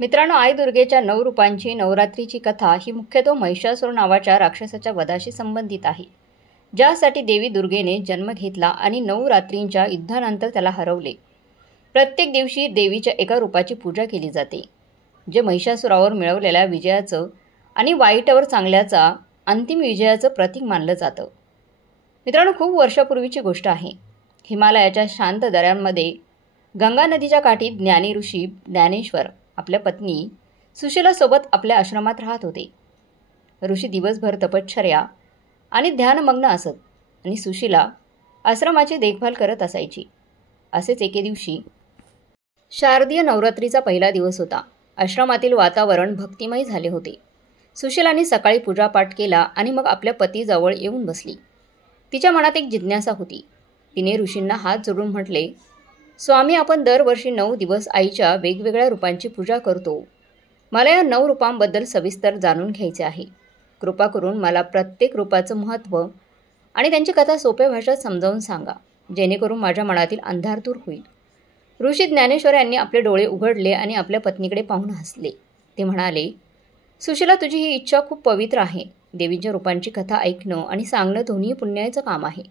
मित्रांनो, आई दुर्गेच्या 9 रूपांची नवरात्रीची कथा ही मुख्यतः महिषासूर नावाच्या राक्षसाच्या वधाशी संबंधित आहे, ज्यासाठी देवी दुर्गेने जन्म घेतला आणि 9 रात्रींच्या युद्धानंतर त्याला हरवले. प्रत्येक दिवशी देवीच्या एका रूपाची पूजा केली जाते, जे महिषासुरावर मिळवलेल्या विजयाचं आणि वाईटावर चांगल्याचा अंतिम विजयाचं प्रतीक मानलं जातं. मित्रांनो, खूप वर्षापूर्वीची गोष्ट आहे. हिमालयाच्या शांत दऱ्यांमध्ये गंगा नदीच्या काठी ज्ञानी ऋषी ज्ञानेश्वर आपल्या पत्नी सुशीलासोबत आपल्या आश्रमात राहत होते. ऋषी दिवसभर तपश्चर्या आणि ध्यानमग्न असत आणि सुशीला आश्रमाची देखभाल करत असायची. असेच एके दिवशी शारदीय नवरात्रीचा पहिला दिवस होता. आश्रमातील वातावरण भक्तिमय झाले होते. सुशीलाने सकाळी पूजापाठ केला आणि मग आपल्या पतीजवळ येऊन बसली. तिच्या मनात एक जिज्ञासा होती. तिने ऋषींना हात जोडून म्हटले, स्वामी, आपण दरवर्षी 9 दिवस आईच्या वेगवेगळ्या रूपांची पूजा करतो. मला या 9 रूपांबद्दल सविस्तर जाणून घ्यायचे आहे. कृपा करून मला प्रत्येक रूपाचं महत्त्व आणि त्यांची कथा सोप्या भाषेत समजावून सांगा, जेणेकरून माझ्या मनातील अंधार दूर होईल. ऋषी ज्ञानेश्वर यांनी आपले डोळे उघडले आणि आपल्या पत्नीकडे पाहून हसले. ते म्हणाले, सुशीला, तुझी ही इच्छा खूप पवित्र आहे. देवीच्या रूपांची कथा ऐकणं आणि सांगणं दोन्ही पुण्याचं काम आहे.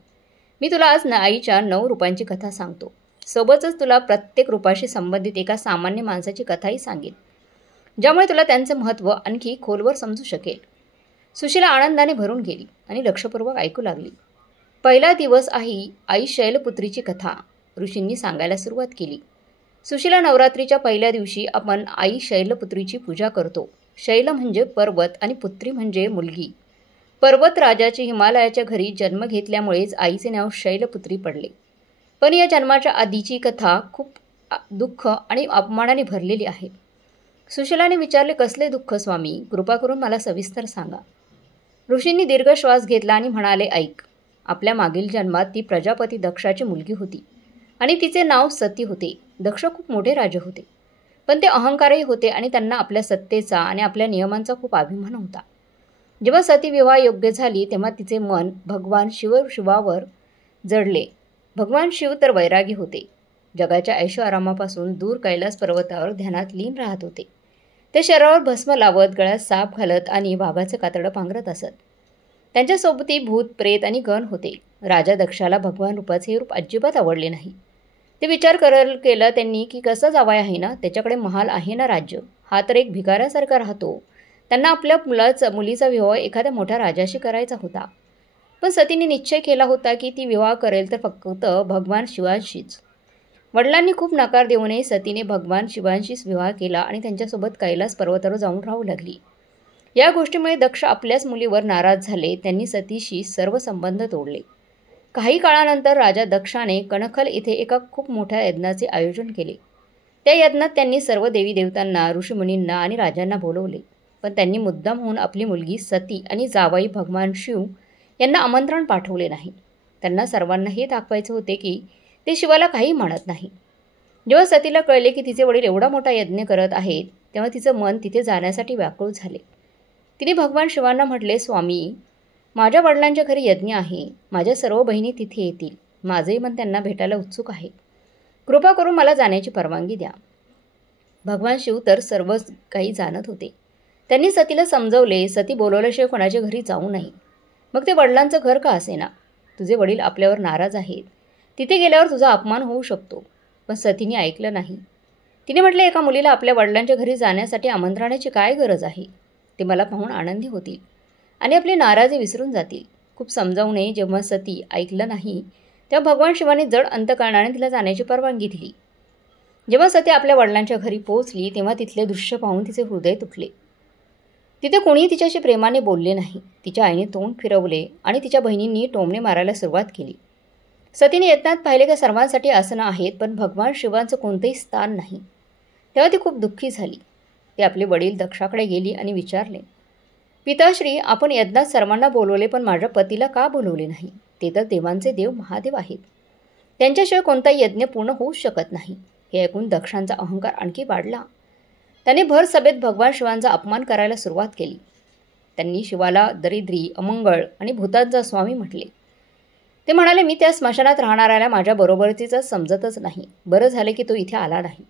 मी तुला आज आईच्या 9 रूपांची कथा सांगतो. सोबतच तुला प्रत्येक रूपाशी संबंधित एका सामान्य माणसाची कथाही सांगेन, ज्यामुळे तुला त्यांचं महत्त्व आणखी खोलवर समजू शकेल. सुशीला आनंदाने भरून गेली आणि लक्षपूर्वक ऐकू लागली. पहिला दिवस आई शैलपुत्रीची कथा ऋषींनी सांगायला सुरुवात केली. सुशीला, नवरात्रीच्या पहिल्या दिवशी आपण आई शैलपुत्रीची पूजा करतो. शैल म्हणजे पर्वत आणि पुत्री म्हणजे मुलगी. पर्वत राजाची हिमालयाच्या घरी जन्म घेतल्यामुळेच आईचे नाव शैलपुत्री पडले. पण या जन्माच्या आधीची कथा खूप दुःख आणि अपमानाने भरलेली आहे. सुशीलाने विचारले, कसले दुःख स्वामी? कृपा करून मला सविस्तर सांगा. ऋषींनी दीर्घ श्वास घेतला आणि म्हणाले, ऐक. आपल्या मागील जन्मात ती प्रजापती दक्षाची मुलगी होती आणि तिचे नाव सती होते. दक्ष खूप मोठे राजे होते, पण ते अहंकारही होते आणि त्यांना आपल्या सत्तेचा आणि आपल्या नियमांचा खूप अभिमान होता. जेव्हा सती विवाह योग्य झाली तेव्हा तिचे मन भगवान शिवावर जडले. भगवान शिव तर वैरागी होते. जगाच्या ऐशोआरामापासून दूर कैलास पर्वतावर ध्यानात लीन राहत होते. ते शरीरावर भस्म लावत, गळ्यात साप घालत आणि वाघाचे कातडं पांघरत असत. त्यांच्यासोबती भूत, प्रेत आणि गण होते. राजा दक्षाला भगवान रूपाचे हे रूप अजिबात आवडले नाही. ते विचार केला त्यांनी की कसं जावई आहे ना, त्याच्याकडे महाल आहे ना, राज्य. हा तर एक भिकाऱ्यासारखा राहतो. त्यांना आपल्या मुलीचा विवाह एखाद्या मोठ्या राजाशी करायचा होता. पण सतीने निश्चय केला होता की ती विवाह करेल तर फक्त भगवान शिवांशीच. वडिलांनी खूप नकार देऊनही सतीने भगवान शिवांशीच विवाह केला आणि त्यांच्यासोबत कैलास पर्वतावर जाऊन राहू लागली. या गोष्टीमुळे दक्ष आपल्याच मुलीवर नाराज झाले. त्यांनी सतीशी सर्व संबंध तोडले. काही काळानंतर राजा दक्षाने कणखल येथे एका खूप मोठ्या यज्ञाचे आयोजन केले. त्या यज्ञात त्यांनी सर्व देवी देवतांना, ऋषीमुनींना आणि राजांना बोलवले. पण त्यांनी मुद्दाम होऊन आपली मुलगी सती आणि जावई भगवान शिव यांना आमंत्रण पाठवले नाही. त्यांना सर्वांना हे दाखवायचे होते की ते शिवाला काही मानत नाही. जेव्हा सतीला कळले की तिचे वडील एवढा मोठा यज्ञ करत आहेत, तेव्हा तिचं मन तिथे जाण्यासाठी व्याकुळ झाले. तिने भगवान शिवांना म्हटले, स्वामी, माझ्या वडिलांच्या घरी यज्ञ आहे. माझ्या सर्व बहिणी तिथे येतील. माझंही मन त्यांना भेटायला उत्सुक आहे. कृपा करून मला जाण्याची परवानगी द्या. भगवान शिव तर सर्व काही जाणत होते. त्यांनी सतीला समजवले, सती बोलवल्याशिवाय कोणाच्या घरी जाऊ नये. मग ते वडिलांचं घर का असेना? तुझे वडील आपल्यावर नाराज आहेत. तिथे गेल्यावर तुझा अपमान होऊ शकतो. पण सतीने ऐकलं नाही. तिने म्हटले, एका मुलीला आपल्या वडिलांच्या घरी जाण्यासाठी आमंत्रणाची काय गरज आहे? ते मला पाहून आनंदी होतील आणि आपली नाराजी विसरून जातील. खूप समजावूनही जेव्हा सती ऐकलं नाही, तेव्हा भगवान शिवाने जड अंतकरणाने तिला जाण्याची परवानगी दिली. जेव्हा सती आपल्या वडिलांच्या घरी पोहोचली तेव्हा तिथले दृश्य पाहून तिचे हृदय तुटले. तिथे कोणीही तिच्याशी प्रेमाने बोलले नाही. तिच्या आईने तोंड फिरवले आणि तिच्या बहिणींनी टोमणे मारायला सुरुवात केली. सतीने यत्नात पाहिले की सर्वांसाठी आसनं आहेत, पण भगवान शिवांचं कोणतेही स्थान नाही. तेव्हा ती खूप दुःखी झाली. ते आपले वडील दक्षाकडे गेली आणि विचारले, पिताश्री, आपण यज्ञात सर्वांना बोलवले, पण माझ्या पतीला का बोलवले नाही? ते तर देवांचे देव महादेव आहेत. त्यांच्याशिवाय कोणताही यज्ञ पूर्ण होऊच शकत नाही. हे ऐकून दक्षांचा अहंकार आणखी वाढला. त्याने भर सभेत भगवान शिवांचा अपमान करायला सुरुवात केली. त्यांनी शिवाला दरिद्री, अमंगळ आणि भूतांचा स्वामी म्हटले. ते म्हणाले, मी त्या स्मशानात राहणाऱ्याला माझ्या बरोबरीचं समजतच नाही. बरं झाले की तो इथे आला नाही.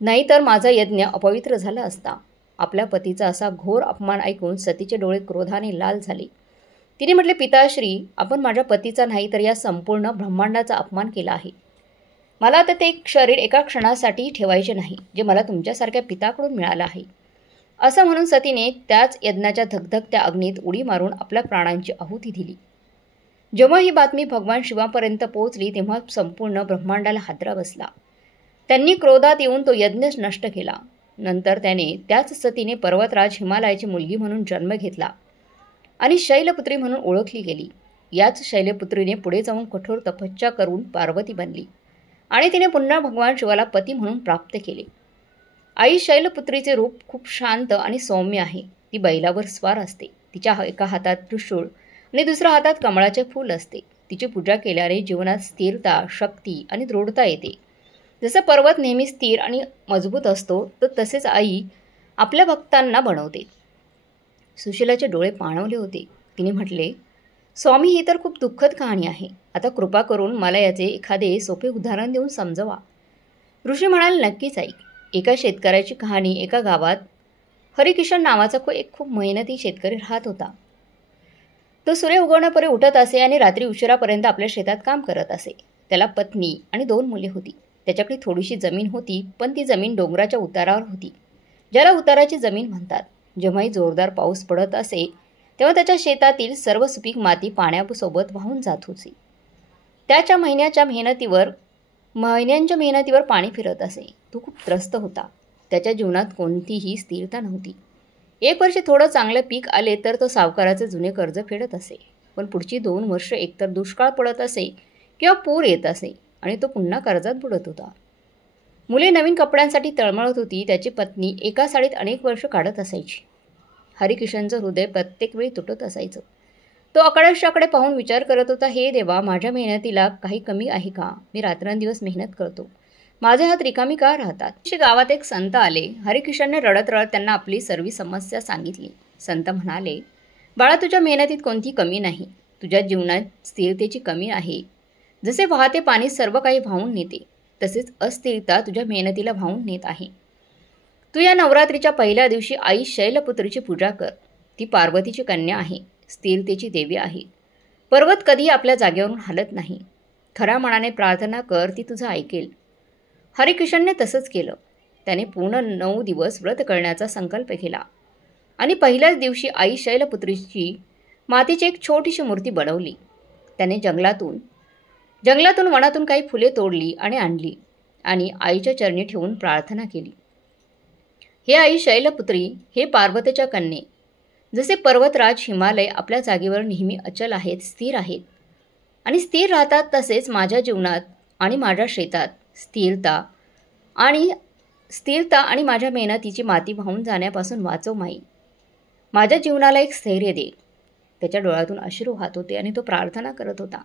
नाहीतर माझा यज्ञ अपवित्र झाला असता. आपल्या पतीचा असा घोर अपमान ऐकून सतीचे डोळे क्रोधाने लाल झाले. तिने म्हटले, पिताश्री, आपण माझ्या पतीचा नाही तर या संपूर्ण ब्रह्मांडाचा अपमान केला आहे. मला आता ते शरीर एका क्षणासाठी ठेवायचे नाही, जे मला तुमच्यासारख्या पिताकडून मिळालं आहे. असं म्हणून सतीने त्याच यज्ञाच्या धगधगत्या अग्नीत उडी मारून आपल्या प्राणांची आहुती दिली. जेव्हा ही बातमी भगवान शिवापर्यंत पोहोचली तेव्हा संपूर्ण ब्रह्मांडाला हादरा बसला. त्यांनी क्रोधात येऊन तो यज्ञ नष्ट केला. नंतर त्याने त्याच सतीने पर्वतराज हिमालयाची मुलगी म्हणून जन्म घेतला आणि शैलपुत्री म्हणून ओळखली गेली. याच शैलपुत्रीने पुढे जाऊन कठोर तपश्चर्या करून पार्वती बनली आणि तिने पुन्हा भगवान शिवाला पती म्हणून प्राप्त केले. आई शैलपुत्रीचे रूप खूप शांत आणि सौम्य आहे. ती बैलावर स्वार असते. तिच्या एका हातात त्रिशूळ आणि दुसऱ्या हातात कमळाचे फूल असते. तिची पूजा केल्याने जीवनात स्थिरता, शक्ती आणि दृढता येते. जसं पर्वत नेहमी स्थिर आणि मजबूत असतो, तर तसेच आई आपल्या भक्तांना बनवते. सुशीलाचे डोळे पाणवले होते. तिने म्हटले, स्वामी, ही तर खूप दुःखद कहाणी आहे. आता कृपा करून मला याचे एखादे सोपे उदाहरण देऊन समजवा. ऋषी म्हणाले, नक्कीच ऐक. एका शेतकऱ्याची कहाणी. एका गावात हरिकिशन नावाचा एक खूप मेहनती शेतकरी राहत होता. तो सूर्य उगवण्यापूर्वी उठत असे आणि रात्री उशिरापर्यंत आपल्या शेतात काम करत असे. त्याला पत्नी आणि 2 मुले होती. त्याच्याकडे थोडीशी जमीन होती, पण ती जमीन डोंगराच्या उतारावर होती, ज्याला उताराची जमीन म्हणतात. जेव्हाही जोरदार पाऊस पडत असे तेव्हा त्याच्या शेतातील सर्व सुपीक माती पाण्यासोबत वाहून जात होती. त्याच्या महिन्यांच्या मेहनतीवर पाणी फिरत असे. तो खूप त्रस्त होता. त्याच्या जीवनात कोणतीही स्थिरता नव्हती. 1 वर्ष थोडं चांगलं पीक आले तर तो सावकाराचे जुने कर्ज फेडत असे, पण पुढची 2 वर्ष एकतर दुष्काळ पडत असे किंवा पूर येत असे आणि तो पुन्हा कर्जात बुडत होता. मुले नवीन कपड्यांसाठी तळमळत होती. त्याची पत्नी एका साडीत अनेक वर्ष काढत असायची. हरिकिशनचं हृदय प्रत्येक वेळी तुटत असायचं. तो आकाशाकडे पाहून विचार करत होता, हे देवा, माझ्या मेहनतीला काही कमी आहे का? मी रात्रंदिवस मेहनत करतो, माझे हात रिकामी का राहतात? गावात एक संत आले. हरिकिशनने रडत रडत त्यांना आपली सर्व समस्या सांगितली. संत म्हणाले, बाळा, तुझ्या मेहनतीत कोणती कमी नाही. तुझ्या जीवनात स्थिरतेची कमी आहे. जसे वाहते पाणी सर्व काही वाहून नेते, तसेच अस्थिरता तुझ्या मेहनतीला वाहून नेत आहे. तू या नवरात्रीच्या पहिल्या दिवशी आई शैलपुत्रीची पूजा कर. ती पार्वतीची कन्या आहे, स्थिरतेची देवी आहे. पर्वत कधीही आपल्या जागेवरून हलत नाही. खऱ्या मनाने प्रार्थना कर, ती तुझं ऐकेल. हरिकिशनने तसंच केलं. त्याने पूर्ण 9 दिवस व्रत करण्याचा संकल्प केला आणि पहिल्याच दिवशी आई शैलपुत्रीची मातीची एक छोटीशी मूर्ती बनवली. त्याने जंगलातून वनातून काही फुले तोडली आणि आणली आणि आईच्या चरणी ठेवून प्रार्थना केली. हे आई शैलपुत्री, हे पार्वतीच्या कन्ये, जसे पर्वतराज हिमालय आपल्या जागेवर नेहमी अचल आहेत, स्थिर आहेत आणि स्थिर राहतात, तसेच माझ्या जीवनात आणि माझ्या शेतात स्थिरता आणि माझ्या मेहनतीची माती वाहून जाण्यापासून वाचव माई. माझ्या जीवनाला एक स्थैर्य दे. त्याच्या डोळ्यातून अश्रू वाहत होते आणि तो प्रार्थना करत होता.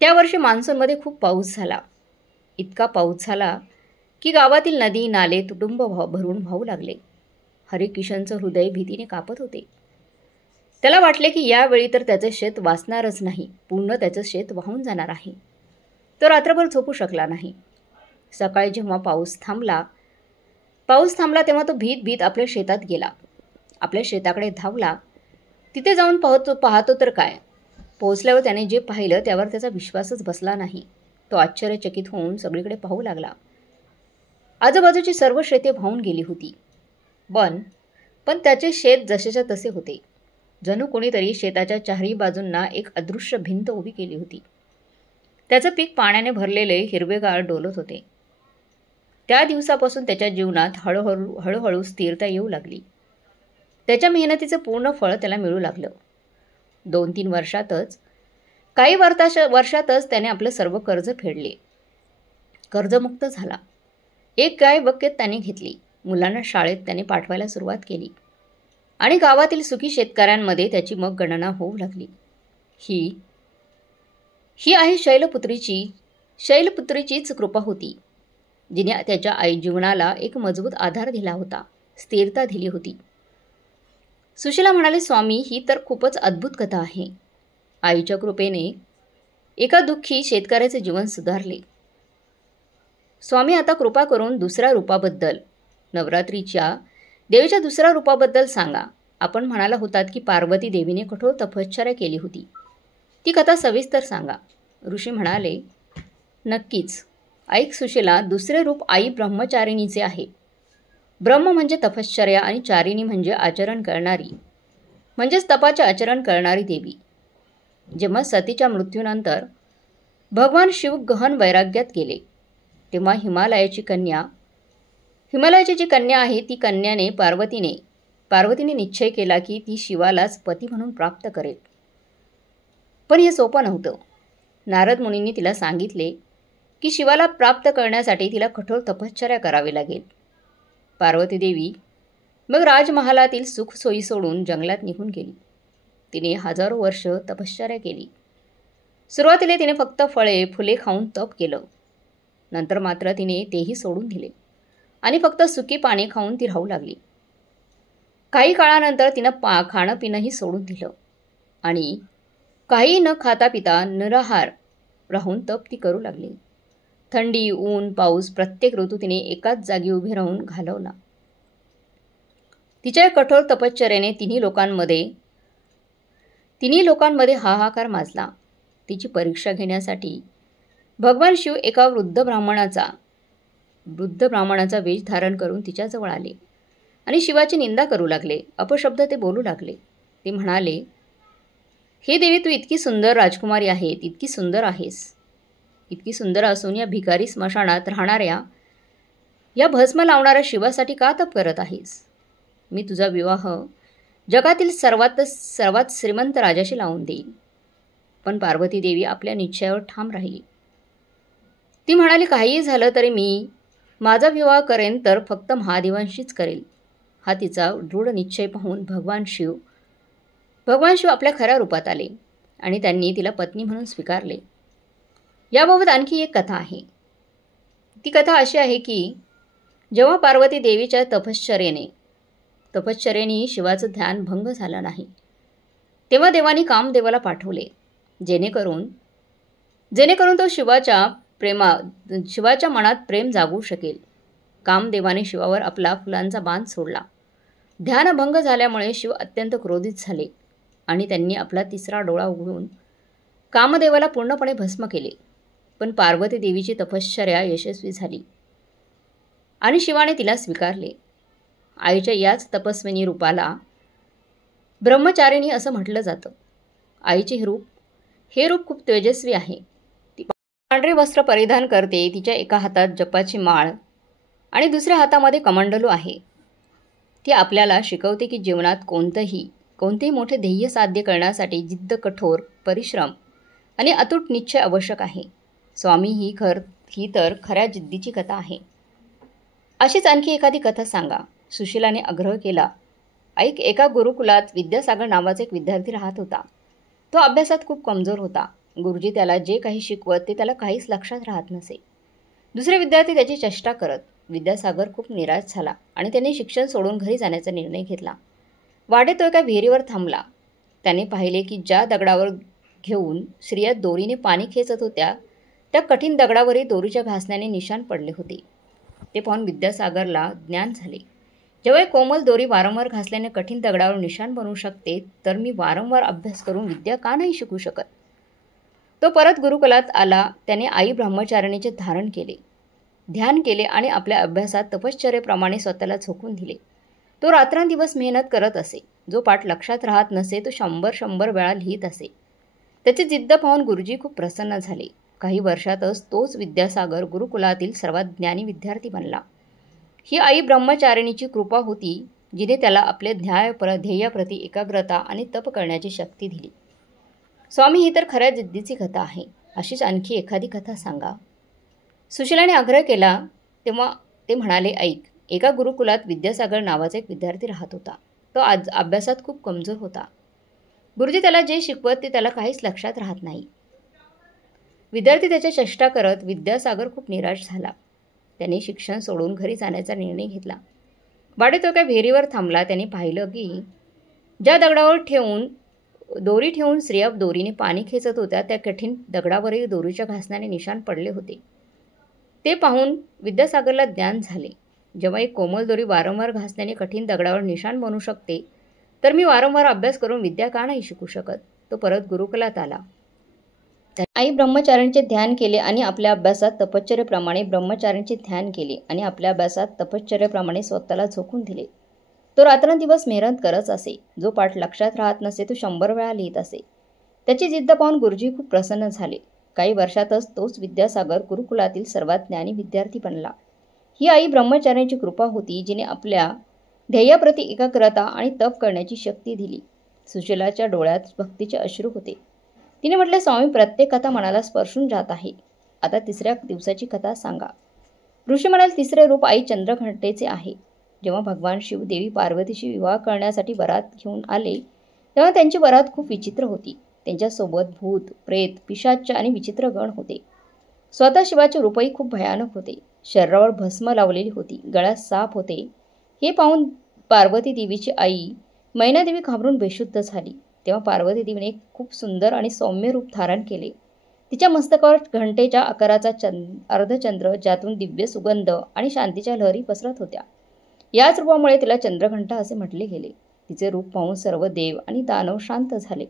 त्या वर्षी मान्सूनमध्ये खूप पाऊस झाला. इतका पाऊस झाला की गावातील नदी नाले तुडुंब भरून वाहू लागले. हरिकिशनचं हृदय भीतीने कापत होते. त्याला वाटले की यावेळी तर त्याचे शेत वाचणारच नाही, पूर्ण त्याचं शेत वाहून जाणार आहे. तो रात्रभर झोपू शकला नाही. सकाळी जेव्हा पाऊस थांबला तेव्हा तो भीत आपल्या शेतात गेला. आपल्या शेताकडे धावला. तिथे जाऊन पाहतो तर काय, पोहोचल्यावर त्याने जे पाहिलं त्यावर त्याचा विश्वासच बसला नाही. तो आश्चर्यचकित होऊन सगळीकडे पाहू लागला. आजूबाजूची सर्व शेते वाहून गेली होती. पण त्याचे शेत जसेच्या तसे होते. जणू कोणीतरी शेताच्या चारही बाजूंना एक अदृश्य भिंत उभी केली होती. त्याचं पीक पाण्याने भरलेले हिरवेगार डोलत होते. त्या दिवसापासून त्याच्या जीवनात हळूहळू स्थिरता येऊ लागली. त्याच्या मेहनतीचं पूर्ण फळ त्याला मिळू लागलं. 2-3 वर्षातच त्याने आपलं सर्व कर्ज फेडले. कर्जमुक्त झाला. एक गाय बक्कत त्याने घेतली. मुलांना शाळेत त्याने पाठवायला सुरुवात केली आणि गावातील सुखी शेतकऱ्यांमध्ये त्याची मग गणना होऊ लागली. ही आहे शैलपुत्रीचीच कृपा होती, जिने त्याच्या आई जीवनाला एक मजबूत आधार दिला होता, स्थिरता दिली होती. सुशीला म्हणाले, स्वामी, ही तर खूपच अद्भुत कथा आहे. आईच्या कृपेने एका दुःखी शेतकऱ्याचे जीवन सुधारले. स्वामी आता कृपा करून दुसऱ्या रूपाबद्दल, नवरात्रीच्या देवीच्या दुसऱ्या रूपाबद्दल सांगा. आपण म्हणाला होतात की पार्वती देवीने कठोर तपश्चर्या केली होती. ती कथा सविस्तर सांगा. ऋषी म्हणाले, नक्कीच. ऐक सुशीला, दुसरे रूप आई ब्रह्मचारिणीचे आहे. ब्रह्म म्हणजे तपश्चर्या आणि चारिणी म्हणजे आचरण करणारी, म्हणजेच तपाचे आचरण करणारी देवी. जेव्हा सतीच्या मृत्यूनंतर भगवान शिव गहन वैराग्यात गेले, तेव्हा हिमालयाची जी कन्या आहे ती कन्याने पार्वतीने निश्चय केला की ती शिवालाच पती म्हणून प्राप्त करेल. पण हे सोपं नव्हतं. नारद मुनींनी तिला सांगितले की शिवाला प्राप्त करण्यासाठी तिला कठोर तपश्चर्या करावी लागेल. पार्वती देवी मग राजमहालातील सुखसोयी सोडून जंगलात निघून गेली. तिने हजारो वर्ष तपश्चर्या केली. सुरुवातीला तिने फक्त फळे फुले खाऊन तप केलं. नंतर मात्र तिने तेही सोडून दिले आणि फक्त सुकी पाने खाऊन ती राहू लागली. काही काळानंतर तिनं खाणं पिणंही सोडून दिलं आणि काही न खाता पिता निराहार राहून तप ती करू लागली. थंडी, ऊन, पाऊस प्रत्येक ऋतू तिने एकाच जागी उभे राहून घालवला. तिच्या कठोर तपश्चर्याने तिन्ही लोकांमध्ये हाहाकार माजला. तिची परीक्षा घेण्यासाठी भगवान शिव एका वृद्ध ब्राह्मणाचा वेश धारण करून तिच्याजवळ आले आणि शिवाची निंदा करू लागले. अपशब्द ते बोलू लागले. ते म्हणाले, हे देवी, तू इतकी सुंदर राजकुमारी आहे, इतकी सुंदर आहेस. इतकी सुंदर असून या भिकारी स्मशानात राहणाऱ्या, या भस्म लावणाऱ्या शिवासाठी का तप करत आहेस? मी तुझा विवाह जगातील सर्वात श्रीमंत राजाशी लावून देईन. पण पार्वती देवी आपल्या निश्चयावर ठाम राहिली. ती म्हणाली, काहीही झालं तरी मी माझा विवाह करेन तर फक्त महादेवांशीच करेल. हा तिचा दृढ निश्चय पाहून भगवान शिव आपल्या खऱ्या रूपात आले आणि त्यांनी तिला पत्नी म्हणून स्वीकारले. याबाबत आणखी एक कथा आहे. ती कथा अशी आहे की जेव्हा पार्वती देवीच्या तपश्चर्येने शिवाचं ध्यान भंग झालं नाही, तेव्हा देवानी कामदेवाला पाठवले, जेणेकरून तो शिवाच्या मनात प्रेम जागवू शकेल. कामदेवाने शिवावर आपला फुलांचा बाण सोडला. ध्यानभंग झाल्यामुळे शिव अत्यंत क्रोधित झाले आणि त्यांनी आपला तिसरा डोळा उघडून कामदेवाला पूर्णपणे भस्म केले. पण पार्वती देवीची तपश्चर्या यशस्वी झाली आणि शिवाने तिला स्वीकारले. आईच्या याच तपस्विनी रूपाला ब्रह्मचारिणी असं म्हटलं जातं. आईचे हे रूप खूप तेजस्वी आहे. ती पांढरे वस्त्र परिधान करते. तिच्या एका हातात जपाची माळ आणि दुसऱ्या हातामध्ये कमंडलू आहे. ती आपल्याला शिकवते की जीवनात कोणतेही मोठे ध्येय साध्य करण्यासाठी जिद्द, कठोर परिश्रम आणि अतूट निश्चय आवश्यक आहे. स्वामी ही तर खऱ्या जिद्दीची कथा आहे. अशीच आणखी एखादी कथा सांगा. सुशीलाने आग्रह केला. ऐक, एका गुरुकुलात विद्यासागर नावाचा एक विद्यार्थी राहत होता. तो अभ्यासात खूप कमजोर होता. गुरुजी त्याला जे काही शिकवत ते त्याला काहीच लक्षात राहत नसे. दुसरे विद्यार्थी त्याची चेष्टा करत. विद्यासागर खूप निराश झाला आणि त्याने शिक्षण सोडून घरी जाण्याचा निर्णय घेतला. वाटेत तो एका विहिरीवर थांबला. त्याने पाहिले की ज्या दगडावर घेऊन स्त्रिया दोरीने पाणी खेचत होत्या, त्या कठीण दगडावरही दोरीच्या घासण्याने निशाण पडले होते. ते पाहून विद्यासागरला ज्ञान झाले. जेव्हा कोमल दोरी वारंवार घासल्याने कठीण दगडावर निशाण बनवू शकते, तर मी वारंवार अभ्यास करून विद्या का नाही शिकू शकत? तो परत गुरुकुलात आला. त्याने आई ब्रह्मचारिणीचे धारण केले, ध्यान केले आणि आपल्या अभ्यासात तपश्चर्येप्रमाणे स्वतःला झोकून दिले. तो रात्रंदिवस मेहनत करत असे. जो पाठ लक्षात राहत नसे तो 100 वेळा लिहित असे. त्याची जिद्द पाहून गुरुजी खूप प्रसन्न झाले. काही वर्षातच तोच विद्यासागर गुरुकुलातील सर्वात ज्ञानी विद्यार्थी बनला. ही आई ब्रह्मचारिणीची कृपा होती, जिने त्याला आपले ध्येयाप्रती एकाग्रता आणि तप करण्याची शक्ती दिली. स्वामी, ही तर खऱ्या जिद्दीची कथा आहे. अशीच आणखी एखादी कथा सांगा. सुशीलाने आग्रह केला. तेव्हा ते म्हणाले, ऐक, एका गुरुकुलात विद्यासागर नावाचा एक विद्यार्थी राहत होता. तो आज अभ्यासात खूप कमजोर होता. गुरुजी त्याला जे शिकवत ते त्याला काहीच लक्षात राहत नाही. विद्यार्थी त्याच्या चेष्टा करत. विद्यासागर खूप निराश झाला. त्याने शिक्षण सोडून घरी जाण्याचा निर्णय घेतला. वाटेत तो एका विहिरीवर थांबला. त्याने पाहिलं की ज्या दगडावर दोरी ठेवून स्त्रिया दोरीने पाणी खेचत होत्या, त्या कठीण दगडावरही दोरीच्या घासण्याने निशाण पडले होते. ते पाहून विद्यासागरला ज्ञान झाले. जेव्हा एक कोमल दोरी वारंवार घासल्याने कठीण दगडावर निशाण बनू शकते, तर मी वारंवार अभ्यास करून विद्या का नाही शिकू शकत? तो परत गुरुकुलात आला. आई ब्रह्मचार्यांचे ध्यान केले आणि आपल्या अभ्यासात तपश्चर्याप्रमाणे स्वतःला झोकून दिले. तो रात्रंदिवस मेहनत करत असे. जो पाठ लक्षात राहत नसे तो 100 वेळा लिहित असे. त्याची जिद्द पाहून गुरुजी खूप प्रसन्न झाले. काही वर्षातच तोच विद्यासागर गुरुकुलातील सर्वात ज्ञानी विद्यार्थी बनला. ही आई ब्रह्मचार्यांची कृपा होती, जिने आपल्या ध्येयाप्रती एकाग्रता आणि तप करण्याची शक्ती दिली. सुशीलाच्या डोळ्यात भक्तीचे अश्रू होते. तिने म्हटले, स्वामी, प्रत्येक कथा मनाला स्पर्शून जात आहे. आता 3ऱ्या दिवसाची कथा सांगा. ऋषी म्हणाले, 3रे रूप आई चंद्रघंटेचे आहे. जेव्हा भगवान शिव देवी पार्वतीशी विवाह करण्यासाठी वरात घेऊन आले, तेव्हा त्यांची वरात खूप विचित्र होती. त्यांच्यासोबत भूत, प्रेत, पिशाच आणि विचित्र गण होते. स्वतः शिवाचे रूपही खूप भयानक होते. शरीरावर भस्म लावलेली होती, गळ्यात साप होते. हे पाहून पार्वती देवीची आई मैनादेवी घाबरून बेशुद्ध झाली. तेव्हा पार्वती देवीने एक खूप सुंदर आणि सौम्य रूप धारण केले. तिच्या मस्तकावर घंटेच्या आकाराचा अर्धचंद्र, ज्यातून दिव्य सुगंध आणि शांतीच्या लहरी पसरत होत्या. याच रूपामुळे तिला चंद्रघंटा असे म्हटले गेले. तिचे रूप पाहून सर्व देव आणि दानव शांत झाले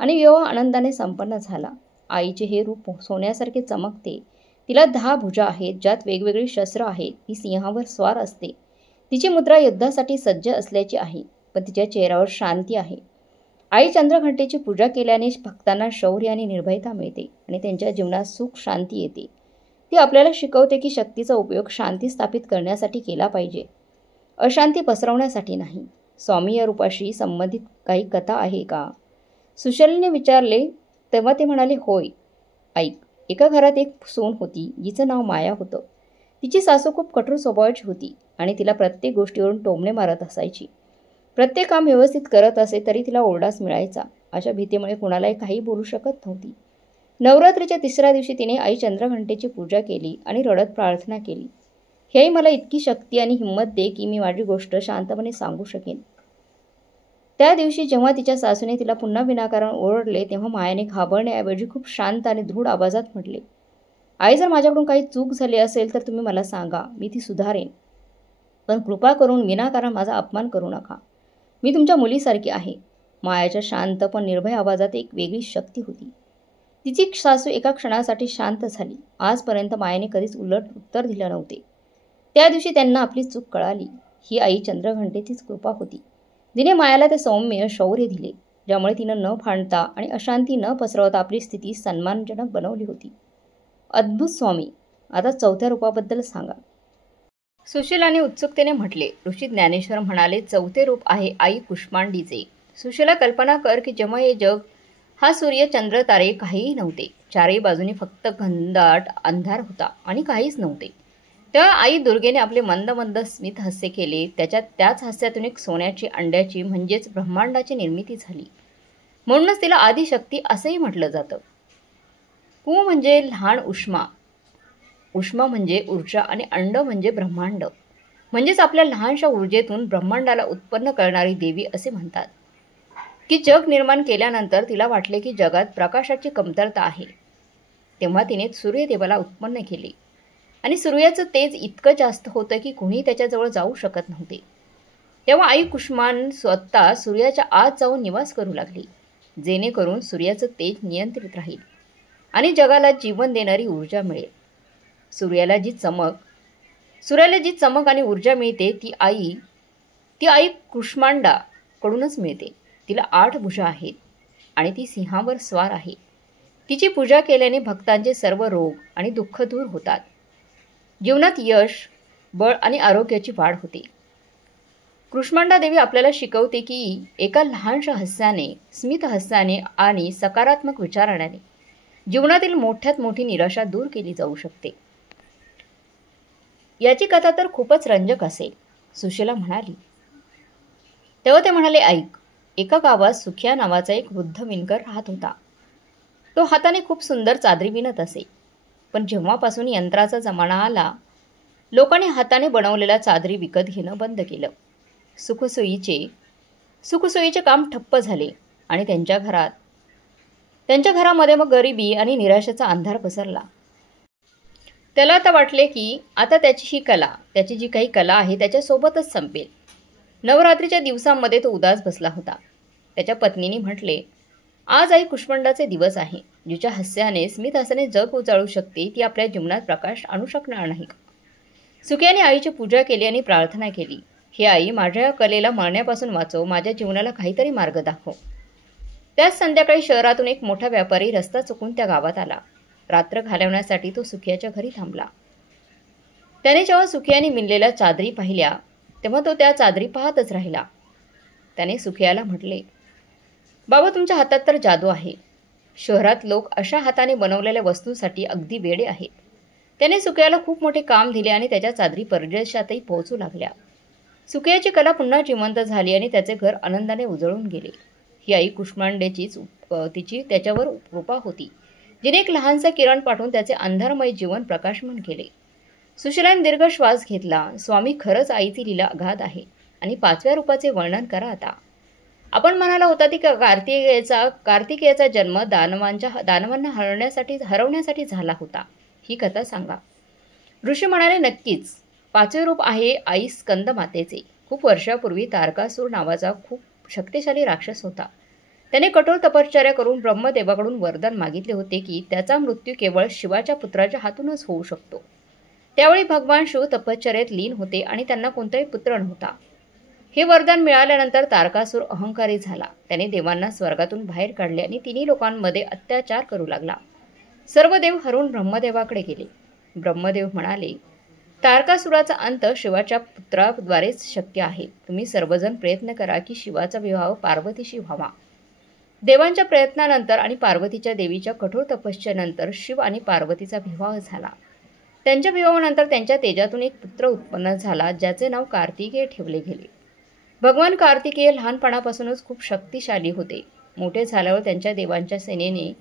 आणि विवाह आनंदाने संपन्न झाला. आईचे हे रूप सोन्यासारखे चमकते. तिला 10 भुजा आहेत, ज्यात वेगवेगळी शस्त्र आहेत. ती सिंहावर स्वार असते. तिची मुद्रा युद्धासाठी सज्ज असल्याची आहे, पण तिच्या चेहऱ्यावर शांती आहे. आई चंद्रघंटेची पूजा केल्याने भक्तांना शौर्य आणि निर्भयता मिळते आणि त्यांच्या जीवनात सुख शांती येते. ती आपल्याला शिकवते की शक्तीचा उपयोग शांती स्थापित करण्यासाठी केला पाहिजे, अशांती पसरवण्यासाठी नाही. स्वामी या रूपाशी संबंधित काही कथा आहे का? सुशलीने विचारले. तेव्हा ते म्हणाले, होय. ऐक. एका घरात एक सून होती, जिचं नाव माया होतं. तिची सासू खूप कठोर स्वभावाची होती आणि तिला प्रत्येक गोष्टीवरून टोमणे मारत असायची. प्रत्येक काम व्यवस्थित करत असे तरी तिला ओरडाच मिळायचा. अशा भीतीमुळे कुणालाही काही बोलू शकत नव्हती. नवरात्रीच्या 3ऱ्या दिवशी तिने आई चंद्रघंटेची पूजा केली आणि रडत प्रार्थना केली, हे मला इतकी शक्ती आणि हिंमत दे की मी माझी गोष्ट शांतपणे सांगू शकेन. त्या दिवशी जेव्हा तिच्या सासूने तिला पुन्हा विनाकारण ओरडले, तेव्हा मायाने घाबरण्याऐवजी खूप शांत आणि दृढ आवाजात म्हटले, आई, जर माझ्याकडून काही चूक झाली असेल तर तुम्ही मला सांगा, मी ती सुधारेन. पण कृपा करून विनाकारण माझा अपमान करू नका. मी तुमच्या मुलीसारखी आहे. मायाच्या शांत पण निर्भय आवाजात एक वेगळी शक्ती होती. तिची सासू एका क्षणासाठी शांत झाली. आजपर्यंत मायाने कधीच उलट उत्तर दिलं नव्हते. त्या दिवशी त्यांना आपली चूक कळाली. ही आई चंद्रघंटेचीच कृपा होती. तिने मायाला ते सौम्य शौर्य दिले, ज्यामुळे तिनं न भांडता आणि अशांती न पसरवता आपली स्थिती सन्मानजनक बनवली होती. अद्भुत स्वामी. आता 4थ्या रूपाबद्दल सांगा. सुशीलाने उत्सुकतेने म्हटले. ऋषी ज्ञानेश्वर म्हणाले, 4थे रूप आहे आई कुष्मांडीचे. सुशीला, कल्पना कर की जेव्हा हे जग, हा सूर्य, चंद्र, तारे काहीही नव्हते. चारही बाजूनी फक्त घनदाट अंधार होता आणि काहीच नव्हते. तेव्हा आई दुर्गेने आपले मंद मंद स्मित हास्य केले. त्याच हास्यातून एक सोन्याची, अंड्याची म्हणजेच ब्रह्मांडाची निर्मिती झाली. म्हणूनच तिला आदिशक्ती असेही म्हटलं जातं. कु म्हणजे लहान उष्मा, उष्मा म्हणजे ऊर्जा आणि अंड म्हणजे ब्रह्मांड. म्हणजेच आपल्या लहानशा ऊर्जेतून ब्रह्मांडाला उत्पन्न करणारी देवी असे म्हणतात. की जग निर्माण केल्यानंतर तिला वाटले की जगात प्रकाशाची कमतरता आहे. तेव्हा तिने सूर्यदेवाला उत्पन्न केले आणि सूर्याचं तेज इतकं जास्त होतं की कुणी त्याच्याजवळ जाऊ शकत नव्हते. तेव्हा आई कुष्मान स्वतः सूर्याच्या आत जाऊन निवास करू लागली, जेणेकरून सूर्याचं तेज नियंत्रित राहील आणि जगाला जीवन देणारी ऊर्जा मिळेल. सूर्याला जी चमक आणि ऊर्जा मिळते ती आई कुष्मांडाकडूनच मिळते. तिला 8 भुजा आहेत आणि ती सिंहावर स्वार आहे. तिची पूजा केल्याने भक्तांचे सर्व रोग आणि दुःख दूर होतात. जीवनात यश, बळ आणि आरोग्याची वाढ होते. कुष्मांडा देवी आपल्याला शिकवते की एका लहानशा हास्याने, स्मित हास्याने आणि सकारात्मक विचाराने जीवनातील मोठ्यात मोठी निराशा दूर केली जाऊ शकते. याची कथा तर खूपच रंजक असेल, सुशीला म्हणाली. तेव्हा ते म्हणाले, ऐक. एका गावात सुखिया नावाचा एक वृद्ध विणकर राहत होता. तो हाताने खूप सुंदर चादरी विणत असे. पण जेव्हापासून यंत्राचा जमाना आला, लोकांनी हाताने बनवलेल्या चादरी विकत घेणं बंद केलं. सुखसोयीचे काम ठप्प झाले आणि त्यांच्या घरामध्ये मग गरिबी आणि निराशेचा अंधार पसरला. त्याला आता वाटले की आता त्याची जी काही कला आहे त्याच्यासोबतच संपेल. नवरात्रीच्या दिवसांमध्ये तो उदास बसला होता. त्याच्या पत्नीने म्हटले, आज आई कुष्मांडाचे दिवस आहे. जिच्या हास्याने स्मित हास्याने जग उजाळू शकते ती आपल्या जीवनात प्रकाश आणू शकणार नाही का? सुखियाने आईची पूजा केली आणि प्रार्थना केली, हे आई, माझ्या या कलेला मरण्यापासून वाचव, माझ्या जीवनाला काहीतरी मार्ग दाखव. त्याच संध्याकाळी शहरातून एक मोठा व्यापारी रस्ता चुकून त्या गावात आला. रात्र घालवण्यासाठी तो सुखियाच्या घरी थांबला. त्याने जेव्हा सुखियाने विणलेल्या चादरी पाहिल्या तेव्हा तो त्या चादरी पाहतच राहिला. त्याने सुखियाला म्हटले, बाबा, तुमच्या हातात तर जादू आहे. शहरात लोक अशा हाताने बनवलेल्या वस्तूंसाठी अगदी वेडे आहेत. त्याने सुखियाला खूप मोठे काम दिले आणि त्याच्या चादरी परदेशातही पोहोचू लागल्या. सुखियाची कला पुन्हा जिवंत झाली आणि त्याचे घर आनंदाने उजळून गेले. ही आई कुष्मांडेचीच तिची त्याच्यावर कृपा होती, जिने एक लहानसा किरण पाठवून त्याचे अंधारमय जीवन प्रकाशमान केले. सुशीलाने दीर्घ श्वास घेतला. स्वामी, खरंच आईची लीला अगाध आहे. आणि 5व्या रूपाचे वर्णन करा आता. आपण म्हणाला होता की कार्तिकेयाचा जन्म दानवांना हरवण्यासाठी झाला होता. ही कथा सांगा. ऋषी म्हणाले, नक्कीच. 5वे रूप आहे आई स्कंद मातेचे. खूप वर्षापूर्वी तारकासूर नावाचा खूप शक्तिशाली राक्षस होता. त्याने कठोर तपश्चर्या करून ब्रह्मदेवाकडून वरदान मागितले होते की त्याचा मृत्यू केवळ शिवाच्या पुत्राच्या हातूनच होऊ शकतो. त्यावेळी भगवान शिव तपश्चर्येत लीन होते आणि त्यांना कोणताही पुत्र नव्हता. हे वरदान मिळाल्यानंतर तारकासूर अहंकारी झाला. त्याने देवांना स्वर्गातून बाहेर काढले आणि तिन्ही लोकांमध्ये अत्याचार करू लागला. सर्व देव हरून ब्रह्मदेवाकडे गेले. ब्रह्मदेव म्हणाले, तारकासुराचा अंत शिवाच्या पुत्राद्वारेच शक्य आहे. तुम्ही सर्वजण प्रयत्न करा की शिवाचा विवाह पार्वतीशी व्हावा. देवांच्या प्रयत्नानंतर आणि पार्वतीच्या देवीच्या कठोर तपश्चर्येनंतर शिव आणि पार्वतीचा विवाह झाला. त्यांच्या विवाहानंतर त्यांच्या तेजातून एक पुत्र उत्पन्न झाला, ज्याचे नाव कार्तिकेय ठेवले गेले. भगवान कार्तिकेय लहानपणापासूनच खूप शक्तिशाली होते. मोठे झाल्यावर त्यांच्या देवांच्या सेनेने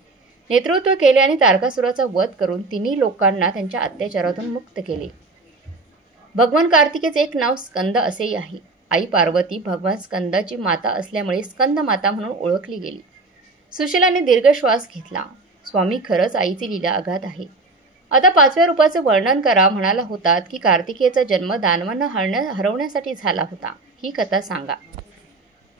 नेतृत्व केले आणि तारकासुराचा वध करून तिन्ही लोकांना त्यांच्या अत्याचारातून मुक्त केले. भगवान कार्तिकेयचे एक नाव स्कंद असेही आहे. आई पार्वती भगवान स्कंदाची माता असल्यामुळे स्कंद माता म्हणून ओळखली गेली. सुशीलाने दीर्घ श्वास घेतला. स्वामी, खरंच आईची लीला अगाध आहे. आता 5व्या रूपाचे वर्णन करा. म्हणाला होतात की कार्तिकेयचा जन्म दानवांना हरवण्यासाठी झाला होता. ही कथा सांगा.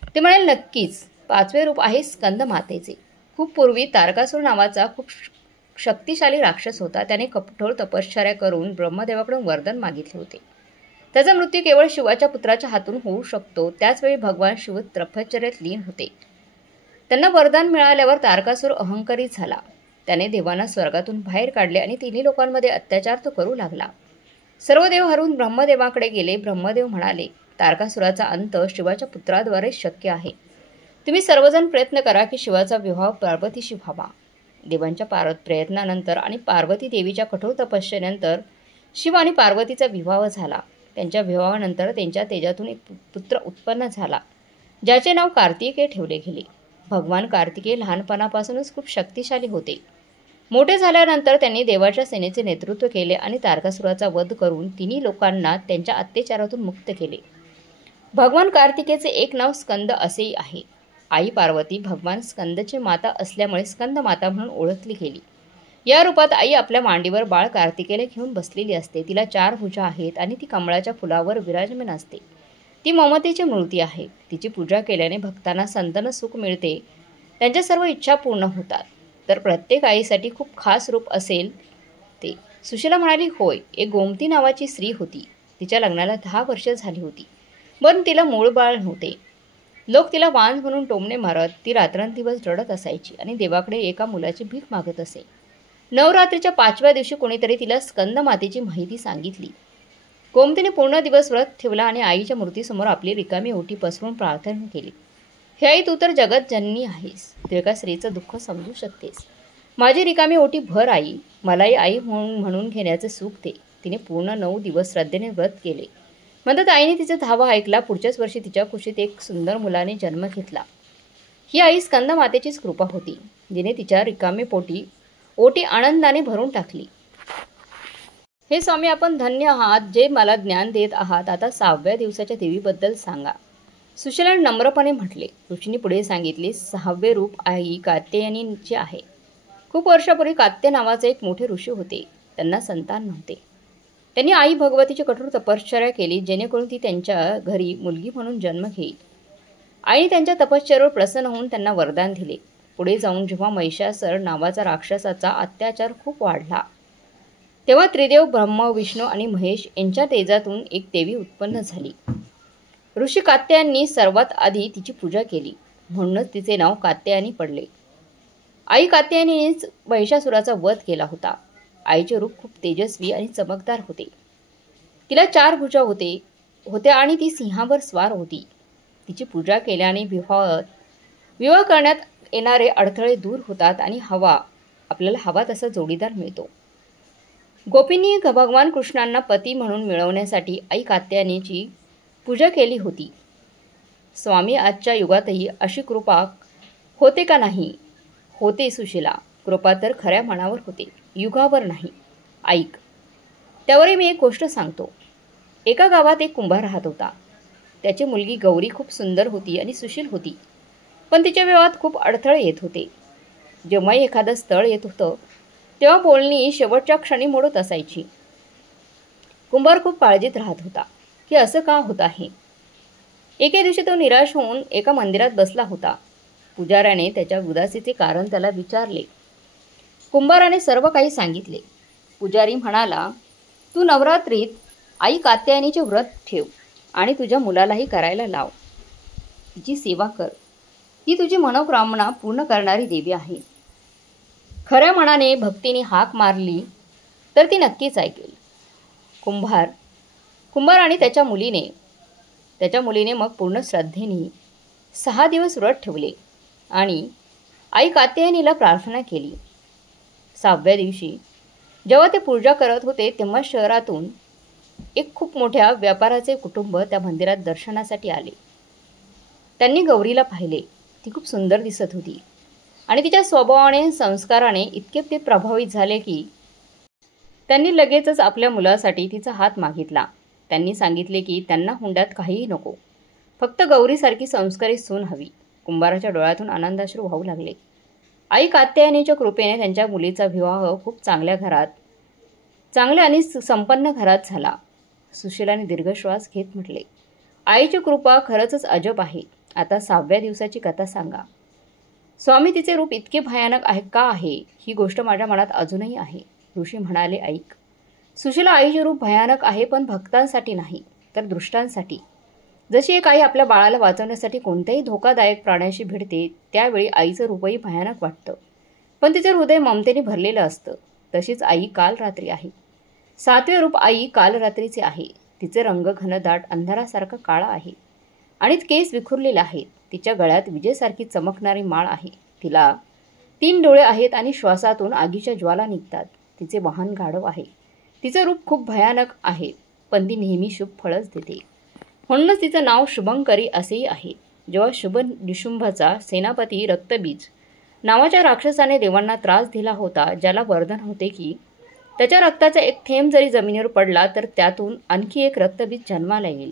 ते म्हणाले, नक्कीच. 5वे रूप आहे स्कंद मातेचे. खूप पूर्वी तारकासूर नावाचा खूप शक्तिशाली राक्षस होता. त्याने कठोर तपश्चर्या करून ब्रह्मदेवाकडून वरदान मागितले होते. त्याचा मृत्यू केवळ शिवाच्या पुत्राच्या हातून होऊ शकतो. त्याचवेळी भगवान शिव तपश्चर्येत लीन होते. त्यांना वरदान मिळाल्यावर तारकासूर अहंकारी झाला. त्याने देवांना स्वर्गातून बाहेर काढले आणि तिन्ही लोकांमध्ये अत्याचार तो करू लागला. सर्व देव हरून ब्रह्मदेवाकडे गेले. ब्रह्मदेव म्हणाले, तारकासुराचा अंत शिवाच्या पुत्राद्वारेच शक्य आहे. तुम्ही सर्वजण प्रयत्न करा की शिवाचा विवाह पार्वतीशी व्हावा. देवांच्या प्रयत्नानंतर आणि पार्वती देवीच्या कठोर तपश्चर्येनंतर शिव आणि पार्वतीचा विवाह झाला. त्यांच्या विवाहानंतर त्यांच्या तेजातून एक पुत्र उत्पन्न झाला, ज्याचे नाव कार्तिकेय ठेवले गेले. भगवान कार्तिकेय लहानपणापासूनच खूप शक्तिशाली होते. मोठे झाल्यानंतर त्यांनी देवाच्या सेनेचे नेतृत्व केले आणि तारकासुराचा वध करून तिन्ही लोकांना त्यांच्या अत्याचारातून मुक्त केले. भगवान कार्तिकेयचे एक नाव स्कंद असेही आहे. आई पार्वती भगवान स्कंदची माता असल्यामुळे स्कंद माता म्हणून ओळखली गेली. या रूपात आई आपल्या मांडीवर बाळ कार्तिकेयला घेऊन बसलेली असते. तिला 4 भुजा आहेत आणि ती कमळाच्या फुलावर विराजमान असते. ती ममतेची मूर्ती आहे. तिची पूजा केल्याने भक्तांना संतन सुख मिळते. त्यांच्या सर्व इच्छा पूर्ण होतात. तर प्रत्येक आईसाठी खूप खास रूप असेल ते. सुशीला म्हणाली, होय. एक गोमती नावाची स्त्री होती. तिच्या लग्नाला 10 वर्षे झाली होती, पण तिला मूळ बाळ नव्हते. लोक तिला वांज म्हणून टोमणे मारत. ती रात्रंदिवस रडत असायची आणि देवाकडे एका मुलाची भीक मागत असे. नवरात्रीच्या 5व्या दिवशी कोणीतरी तिला स्कंद मातेची माहिती सांगितली. गोमतीने पूर्ण दिवस व्रत ठेवला आणि आईच्या मूर्तीसमोर आपली रिकामी ओटी पसरून प्रार्थना केली. हे आई, तू तर जगत जननी आहेस. तू एका स्त्रीचं दुःख समजू शकतेस. माझी रिकामी ओटी भर आई. मलाही आई म्हणून घेण्याचे सुख दे. तिने पूर्ण 9 दिवस श्रद्धेने व्रत केले. म्हणतात आईने तिचा धावा ऐकला. पुढच्याच वर्षी तिच्या कुशीत एक सुंदर मुलाने जन्म घेतला. ही आई स्कंद मातेचीच कृपा होती, जिने तिच्या रिकामी ओटी आनंदाने भरून टाकली. हे स्वामी, आपण धन्य आहात जे मला ज्ञान देत आहात. आता 6व्या दिवसाच्या देवीबद्दल सांगा. सुशीलाने नम्रपणे म्हटले. ऋषींनी पुढे सांगितले, 6वे रूप आई कात्यायनीचे आहे. खूप वर्षापूर्वी कात्य नावाचे एक मोठे ऋषी होते. त्यांना संतान नव्हते. त्यांनी आई भगवतीची कठोर तपश्चर्या केली, जेणेकरून ती त्यांच्या घरी मुलगी म्हणून जन्म घेईल. आईने त्यांच्या तपश्चर्येवर प्रसन्न होऊन त्यांना वरदान दिले. पुढे जाऊन जेव्हा महिषासुर नावाचा राक्षसाचा अत्याचार खूप वाढला, तेव्हा त्रिदेव ब्रह्मा, विष्णू आणि महेश यांच्या तेजातून एक देवी उत्पन्न झाली. ऋषी कात्यायनी सर्वात आधी तिची पूजा केली, म्हणूनच तिचे नाव कात्यायनी पडले. आई कात्यायनीनेच महिषासुराचा वध केला होता. आईचे रूप खूप तेजस्वी आणि चमकदार होते. तिला 4 भुजा होत्या आणि ती सिंहावर स्वार होती. तिची पूजा केल्याने विवाह करण्यात येणारे अडथळे दूर होतात आणि आपल्याला हवा तसा जोडीदार मिळतो. गोपींनी भगवान कृष्णांना पती म्हणून मिळवण्यासाठी आई कात्यायनीची पूजा केली होती. स्वामी, आजच्या युगातही अशी कृपा होते का नाही? होते सुशीला. कृपा तर खऱ्या मनावर होते, युगावर नाही. ऐक, त्यावरही मी एक गोष्ट सांगतो. एका गावात एक कुंभार राहत होता. त्याची मुलगी गौरी खूप सुंदर होती आणि सुशील होती, पण तिच्या विवाहात खूप अडथळे येत होते. जेव्हाही एखादं स्थळ येत होतं, तेव्हा बोलणी शेवटच्या क्षणी मोडत असायची. कुंभार खूप काळजीत राहत होता की असं का होत आहे. एके दिवशी तो निराश होऊन एका मंदिरात बसला होता. पुजाऱ्याने त्याच्या उदासीचे कारण त्याला विचारले. कुंभाराने सर्व काही सांगितले. पुजारी म्हणाला, तू नवरात्रीत आई कात्यायनीचे व्रत ठेव आणि तुझ्या मुलालाही करायला लाव. तिची सेवा कर. ती तुझी मनोकामना पूर्ण करणारी देवी आहे. खऱ्या मनाने भक्तीने हाक मारली तर ती नक्कीच ऐकेल. कुंभार आणि त्याच्या मुलीने मग पूर्ण श्रद्धेने 6 दिवस व्रत ठेवले आणि आई कात्यायनीला प्रार्थना केली. 6व्या दिवशी जेव्हा ते पूजा करत होते, तेव्हा शहरातून एक खूप मोठ्या व्यापाराचे कुटुंब त्या मंदिरात दर्शनासाठी आले. त्यांनी गौरीला पाहिले. ती खूप सुंदर दिसत होती आणि तिच्या स्वभावाने, संस्काराने इतके ते प्रभावित झाले की त्यांनी लगेचच आपल्या मुलासाठी तिचा हात मागितला. त्यांनी सांगितले की त्यांना हुंड्यात काहीही नको, फक्त गौरीसारखी संस्कारी सून हवी. कुंभाराच्या डोळ्यातून आनंदाश्रू वाहू लागले. आई कात्यायनीच्या कृपेने त्यांच्या मुलीचा विवाह खूप चांगल्या आणि संपन्न घरात झाला. सुशीलाने दीर्घश्वास घेत म्हटले, आईची कृपा खरंच अजब आहे. आता 6व्या दिवसाची कथा सांगा. स्वामी, तिचे रूप इतके भयानक आहे ही गोष्ट माझ्या मनात अजूनही आहे. ऋषी म्हणाले, ऐक सुशीला, आईचे रूप भयानक आहे, पण भक्तांसाठी नाही तर दृष्टांसाठी. जशी एक आई आपल्या बाळाला वाचवण्यासाठी कोणत्याही धोकादायक प्राण्याशी भिडते, त्यावेळी आईचं रूपही भयानक वाटतं, पण तिचे हृदय ममतेने भरलेलं असतं. तशीच आई कालरात्री आहे. 7वे रूप आई कालरात्रीचे आहे. तिचे रंग घनदाट अंधारासारखा काळा आहे आणि केस विखुरलेले आहेत. तिच्या गळ्यात विजेसारखी चमकणारी माळ आहे. तिला 3 डोळे आहेत आणि श्वासातून आगीच्या ज्वाला निघतात. तिचे वाहन गाढव आहे. तिचे रूप खूप भयानक आहे, पण ती नेहमी शुभ फळच देते. म्हणूनच तिचं नाव शुभंकरी असेही आहे. जेव्हा शुभ निशुंभचा सेनापती रक्तबीज नावाच्या राक्षसाने देवांना त्रास दिला होता, ज्याला वरदान होते की त्याच्या रक्ताचा एक थेंब जरी जमिनीवर पडला तर त्यातून आणखी एक रक्तबीज जन्माला येईल.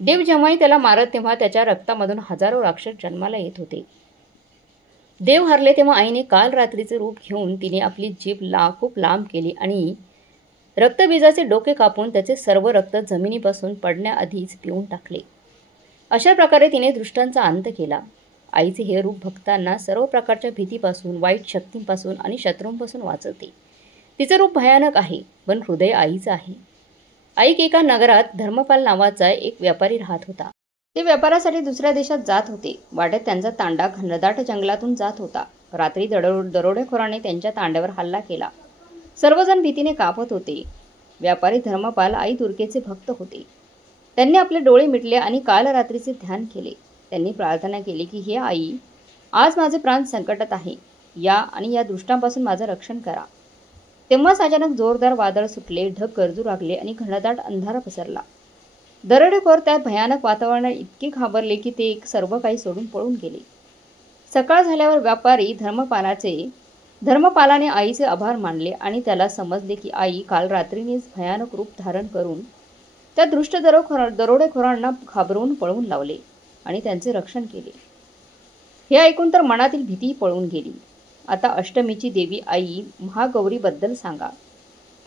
देव जेव्हाही त्याला मारत, तेव्हा त्याच्या रक्तामधून हजारो राक्षस जन्माला येत होते. देव हरले तेव्हा आईने काल रात्रीचे रूप घेऊन तिने आपली जीभ खूप लांब केली आणि रक्तबीजाचे डोके कापून त्याचे सर्व रक्त जमिनीपासून पडण्याआधीच पिऊन टाकले. अशा प्रकारे तिने दृष्टांचा अंत केला. आईचे हे रूप भक्तांना सर्व प्रकारच्या भीतीपासून, वाईट शक्तींपासून आणि शत्रूंपासून वाचवते. तिचे रूप भयानक आहे, पण हृदय आईचं आहे. ऐक, एका नगरात धर्मपाल नावाचा एक व्यापारी राहत होता. ते व्यापारासाठी दुसऱ्या देशात जात होते. वाटेत त्यांचा तांडा घनदाट जंगलातून जात होता. रात्री दरोडेखोराने त्यांच्या तांड्यावर हल्ला केला. सर्वजण भीतीने कापत होते. व्यापारी धर्मपाल आई दुर्गेचे भक्त होते. त्यांनी आपले डोळे मिटले आणि काल रात्रीचे ध्यान केले. त्यांनी प्रार्थना केली की हे आई, आज माझे प्राण संकटात आहे. या दुष्टांपासून माझं रक्षण करा. तेव्हाच अचानक जोरदार वादळ सुटले. ढग गरजू लागले आणि घनदाट अंधारा पसरला. दरोडेखोर त्या भयानक वातावरणात इतके घाबरले की ते सर्व काही सोडून पळून गेले. सकाळ झाल्यावर व्यापारी धर्मपालाने आईचे आभार मानले आणि त्याला समजले की आई काल रात्रीनेच भयानक रूप धारण करून त्या दृष्ट दरोडेखोरांना घाबरवून पळवून लावले आणि त्यांचे रक्षण केले. हे ऐकून तर मनातील भीती पळून गेली. आता अष्टमीची देवी आई महागौरीबद्दल सांगा.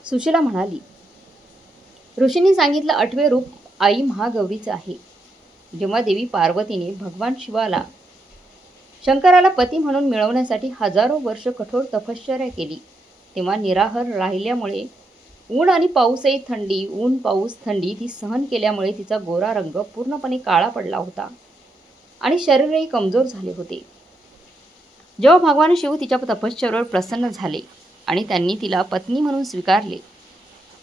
सुशीला म्हणाली, ऋषींनी सांगितलं 8वे रूप आई महागौरीचं आहे. जेव्हा देवी पार्वतीने भगवान शिवाला शंकराला पती म्हणून मिळवण्यासाठी हजारो वर्ष कठोर तपश्चर्या केली, तेव्हा निराहार राहिल्यामुळे ऊन आणि पाऊसही थंडी ऊन पाऊस थंडी ती सहन केल्यामुळे तिचा गोरा रंग पूर्णपणे काळा पडला होता आणि शरीरही कमजोर झाले होते. जेव्हा भगवान शिव तिच्या तपश्चर्येवर प्रसन्न झाले आणि त्यांनी तिला पत्नी म्हणून स्वीकारले,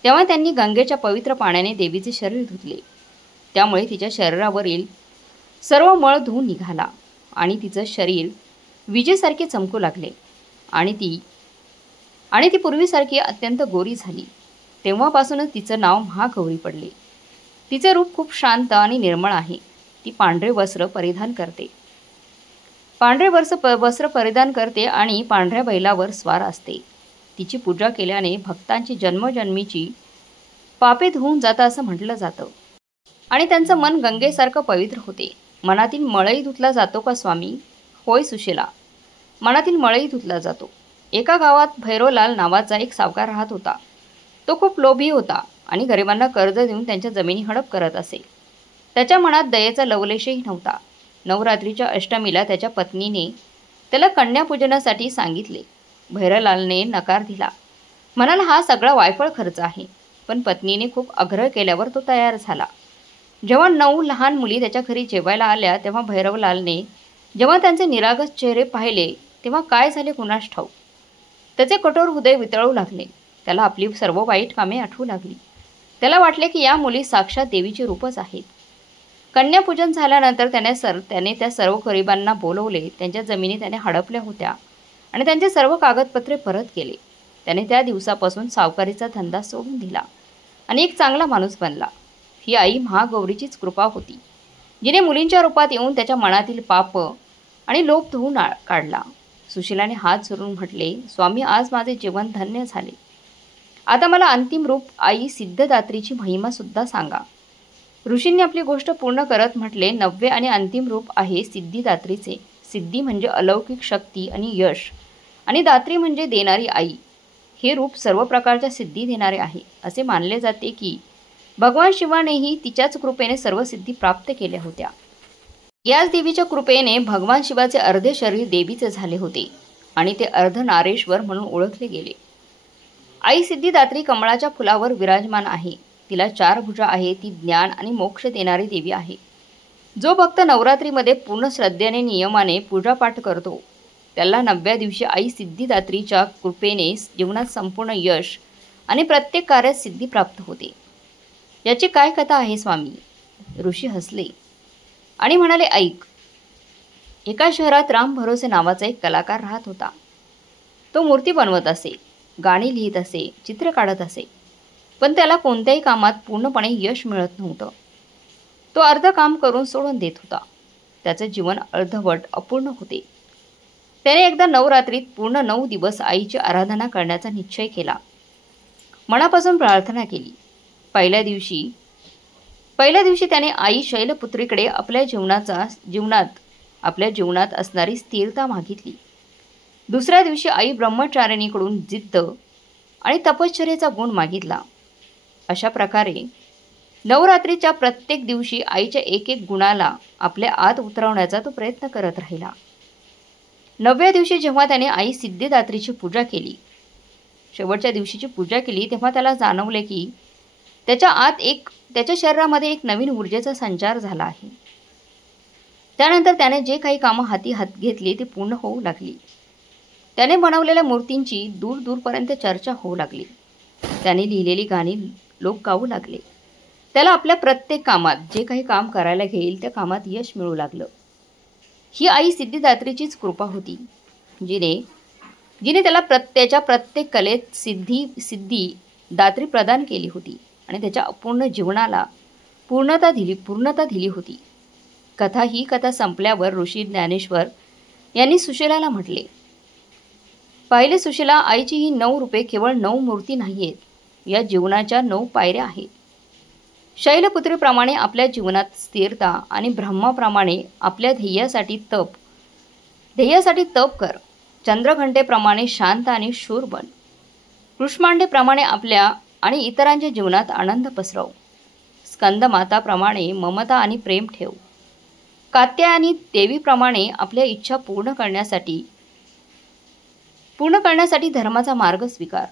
तेव्हा त्यांनी गंगेच्या पवित्र पाण्याने देवीचे शरीर धुतले. त्यामुळे तिच्या शरीरावरील सर्व मळ धुवून निघाला आणि तिचं शरीर विजेसारखे चमकू लागले आणि ती पूर्वीसारखी अत्यंत गोरी झाली. तेव्हापासूनच तिचं नाव महागौरी पडले. तिचे रूप खूप शांत आणि निर्मळ आहे. ती पांढरे वस्त्र परिधान करते आणि पांढऱ्या बैलावर स्वार असते. तिची पूजा केल्याने भक्तांची जन्मजन्मीची पापे धुवून जातात असं म्हटलं जातं आणि त्यांचं मन गंगेसारखं पवित्र होते. मनातील मळही धुतला जातो का स्वामी? होय सुशीला, मनातील मळही धुतला जातो. एका गावात भैरवलाल नावाचा एक सावकार राहत होता. तो खूप लोभी होता आणि गरिबांना कर्ज देऊन त्यांच्या जमिनी हडप करत असे. त्याच्या मनात दयेचा लवलेशही नव्हता. नवरात्रीच्या अष्टमीला त्याच्या पत्नीने त्याला कन्यापूजनासाठी सांगितले. भैरवलालने नकार दिला, म्हणाला हा सगळा वायफळ खर्च आहे. पण पत्नीने खूप आग्रह केल्यावर तो तयार झाला. जेव्हा 9 लहान मुली त्याच्या घरी जेवायला आल्या, तेव्हा भैरवलालने जेव्हा त्यांचे निरागस चेहरे पाहिले, तेव्हा काय झाले कुणास ठाऊक. त्याचे कठोर हृदय वितळू लागले. त्याला आपली सर्व वाईट कामे आठवू लागली. त्याला वाटले की या मुली साक्षात देवीचे रूपच आहेत. कन्यापूजन झाल्यानंतर त्याने त्या सर्व गरिबांना बोलवले. त्यांच्या जमिनी त्याने हडपल्या होत्या आणि त्यांचे सर्व कागदपत्रे परत केले. त्याने त्या दिवसापासून सावकारीचा धंदा सोडून दिला आणि एक चांगला माणूस बनला. ही आई महागौरीचीच कृपा होती, जिने मुलींच्या रूपात येऊन त्याच्या मनातील पाप आणि लोभ धुवून काढला. सुशीलाने हात जोडून म्हटले, स्वामी, आज माझे जीवन धन्य झाले. आता मला अंतिम रूप आई सिद्धदात्रीची महिमा सुद्धा सांगा. ऋषींनी आपली गोष्ट पूर्ण करत म्हटले, 9वे आणि अंतिम रूप आहे सिद्धिदात्रीचे. सिद्धी म्हणजे अलौकिक शक्ती आणि यश आणि दात्री म्हणजे देणारी आई. हे रूप सर्व प्रकारच्या सिद्धी देणारे आहे. असे मानले जाते की भगवान शिवानेही तिच्याच कृपेने सर्व सिद्धी प्राप्त केल्या होत्या. याच देवीच्या कृपेने भगवान शिवाचे अर्धे शरीर देवीचे झाले होते आणि ते अर्धनारेश्वर म्हणून ओळखले गेले. आई सिद्धिदात्री कमळाच्या फुलावर विराजमान आहे. तिला 4 भुजा आहे. ती ज्ञान आणि मोक्ष देणारी देवी आहे. जो भक्त नवरात्रीमध्ये पूर्ण श्रद्धेने नियमाने पूजापाठ करतो, त्याला 9व्या दिवशी आई सिद्धिदात्रीच्या कृपेने जीवनात संपूर्ण यश आणि प्रत्येक कार्यात सिद्धी प्राप्त होते. याची काय कथा आहे स्वामी? ऋषी हसले आणि म्हणाले, ऐक. एका शहरात राम भरोसे नावाचा एक कलाकार राहत होता. तो मूर्ती बनवत असे, गाणी लिहित असे, चित्र काढत असे, पण त्याला कोणत्याही कामात पूर्णपणे यश मिळत नव्हतं. तो अर्ध काम करून सोडून देत होता. त्याचे जीवन अर्धवट अपूर्ण होते. त्याने एकदा नवरात्रीत पूर्ण 9 दिवस आईची आराधना करण्याचा निश्चय केला. मनापासून प्रार्थना केली. पहिल्या दिवशी त्याने आई शैलपुत्रीकडे आपल्या जीवनात असणारी स्थिरता मागितली. दुसऱ्या दिवशी आई ब्रह्मचारिणीकडून जिद्द आणि तपश्चर्येचा गुण मागितला. अशा प्रकारे नवरात्रीच्या प्रत्येक दिवशी आईच्या एक गुणाला आपल्या आत उतरवण्याचा तो प्रयत्न करत राहिला. 9व्या दिवशी जेव्हा त्याने आई सिद्धिदात्रीची पूजा केली, शेवटच्या दिवशीची पूजा केली, तेव्हा त्याला जाणवले की त्याच्या शरीरामध्ये एक नवीन ऊर्जेचा संचार झाला आहे. त्यानंतर त्याने जे काही कामं हाती घेतली ती पूर्ण होऊ लागली. त्याने बनवलेल्या मूर्तींची दूरपर्यंत चर्चा होऊ लागली. त्याने लिहिलेली गाणी लोक गाऊ लागले. त्याला आपल्या प्रत्येक कामात जे काही काम करायला घेईल त्या कामात यश मिळू लागलं. ही आई सिद्धिदात्रीचीच कृपा होती, जिने त्याला त्याच्या प्रत्येक कलेत सिद्धी दात्री प्रदान केली होती आणि त्याच्या अपूर्ण जीवनाला पूर्णता दिली होती. ही कथा संपल्यावर ऋषी ज्ञानेश्वर यांनी सुशीलाला म्हटले, पाहिले सुशीला, आईची ही 9 रूपे केवळ 9 मूर्ती नाहीयेत. या जीवनाच्या 9 पायऱ्या आहेत. शैलपुत्रीप्रमाणे आपल्या जीवनात स्थिरता आणि ब्रह्माप्रमाणे आपल्या ध्येयासाठी तप कर. चंद्रघंटेप्रमाणे शांत आणि शूर बन. कृष्मांडेप्रमाणे आपल्या आणि इतरांच्या जीवनात आनंद पसरव. स्कंदमाताप्रमाणे ममता आणि प्रेम ठेव. कात्यायनी देवीप्रमाणे आपल्या इच्छा पूर्ण करण्यासाठी धर्माचा मार्ग स्वीकार.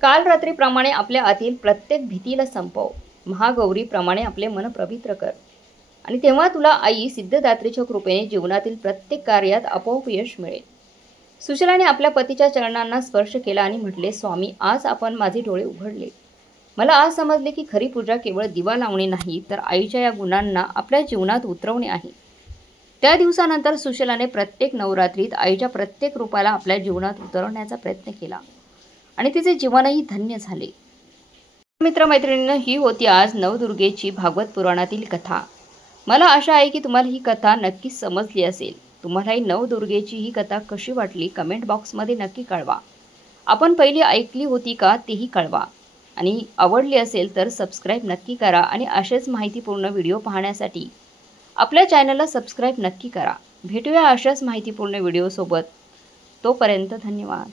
काल रात्रीप्रमाणे आपल्या आतील प्रत्येक भीतीला संपव. महागौरीप्रमाणे आपले मन पवित्र कर आणि तेव्हा तुला आई सिद्धदात्रीच्या कृपेने जीवनातील प्रत्येक कार्यात आपोआप यश मिळेल. सुशीलाने आपल्या पतीच्या चरणांना स्पर्श केला आणि म्हटले, स्वामी, आज आपण माझे डोळे उघडले. मला आज समजले की खरी पूजा केवळ दिवा लावणे नाही, तर आईच्या या गुणांना आपल्या जीवनात उतरवणे आहे. त्या दिवसानंतर सुशीलाने प्रत्येक नवरात्रीत आईच्या प्रत्येक रूपाला आपल्या जीवनात उतरवण्याचा प्रयत्न केला आणि तिचे जीवनही धन्य झाले. मित्रमैत्रिणींनो, ही होती आज नवदुर्गेची भागवत पुराणातील कथा. मला आशा आहे की तुम्हाला ही कथा नक्कीच समजली असेल. तुम्हालाही नवदुर्गेची ही कथा कशी वाटली कमेंट बॉक्समध्ये नक्की कळवा. आपण पहिली ऐकली होती का तेही कळवा आणि आवडली असेल तर सबस्क्राईब नक्की करा आणि असेच माहितीपूर्ण व्हिडिओ पाहण्यासाठी आपल्या चॅनलला सबस्क्राईब नक्की करा. भेटूया अशाच माहितीपूर्ण व्हिडिओसोबत. तोपर्यंत धन्यवाद.